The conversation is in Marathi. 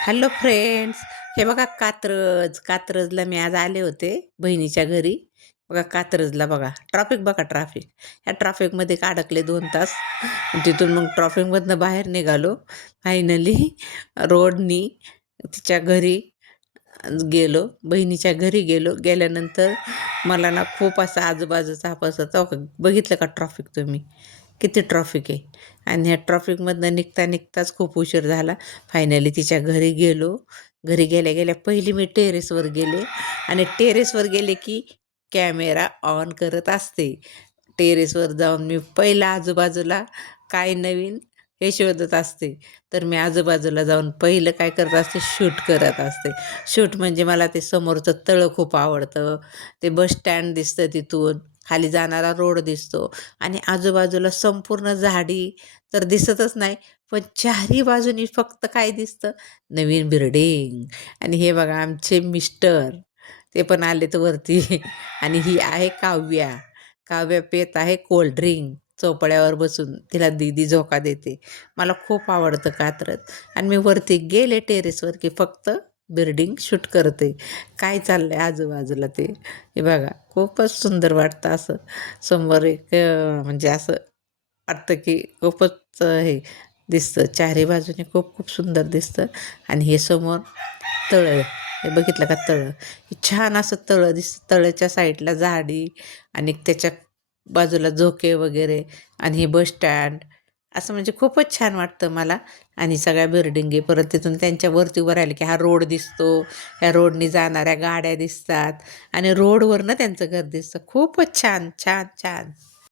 Hello friends. हे बघा कात्रजला मी आज आले होते बहिणीच्या घरी. बघा कात्रजला बघा ट्रॅफिक, बघा ट्रॅफिक. ह्या ट्रॅफिकमध्ये अडकले 2 तास. तिथून मग ट्रॅफिकमधनं बाहेर निघालो. फायनली रोडनी तिच्या घरी गेलो, बहिणीच्या घरी गेलो. गेल्यानंतर मला ना खूप असं आजूबाजूचा बसत बघितलं का ट्रॅफिक तुम्ही, किती ट्रॅफिक आहे. आणि ह्या ट्रॅफिकमधनं निघताच खूप उशीर झाला. फायनली तिच्या घरी गेलो. घरी गेल्या गेल्या पहिली मी टेरेसवर गेले आणि टेरेसवर गेले की कॅमेरा ऑन करत असते. टेरेसवर जाऊन मी पहिला आजूबाजूला काय नवीन हे शोधत असते. तर मी आजूबाजूला जाऊन पहिलं काय करत असते, शूट करत असते. शूट म्हणजे मला ते समोरचं तळं खूप आवडतं. ते बस स्टँड दिसतं, तिथून खाली जाणारा रोड दिसतो आणि आजूबाजूला संपूर्ण झाडी तर दिसतच नाही, पण चारही बाजूनी फक्त काय दिसतं, नवीन बिल्डिंग. आणि हे बघा आमचे मिस्टर, ते पण आलेत वरती. आणि ही आहे काव्या. काव्या पेत आहे कोल्ड्रिंक चोपड्यावर बसून. तिला दीदी झोका देते. मला खूप आवडतं कात्रज. आणि मी वरती गेले टेरेसवर की फक्त बिल्डिंग शूट करते. काय चाललंय आजूबाजूला ते हे बघा. खूपच सुंदर वाटतं असं समोर एक म्हणजे असं वाटतं की खूपच हे दिसतं. चारही बाजूने खूप खूप सुंदर दिसतं. आणि हे समोर तळं, हे बघितलं का तळं, हे छान असं तळं दिसतं. तळ्याच्या साईडला झाडी आणि त्याच्या बाजूला झोके वगैरे आणि हे बस स्टँड. असं म्हणजे खूपच छान वाटतं मला. आणि सगळ्या बिल्डिंगी परत तिथून त्यांच्या वरती वर आले की हा रोड दिसतो. ह्या रोडनी जाणाऱ्या गाड्या दिसतात आणि रोडवरनं त्यांचं घर दिसतं. खूपच छान छान छान.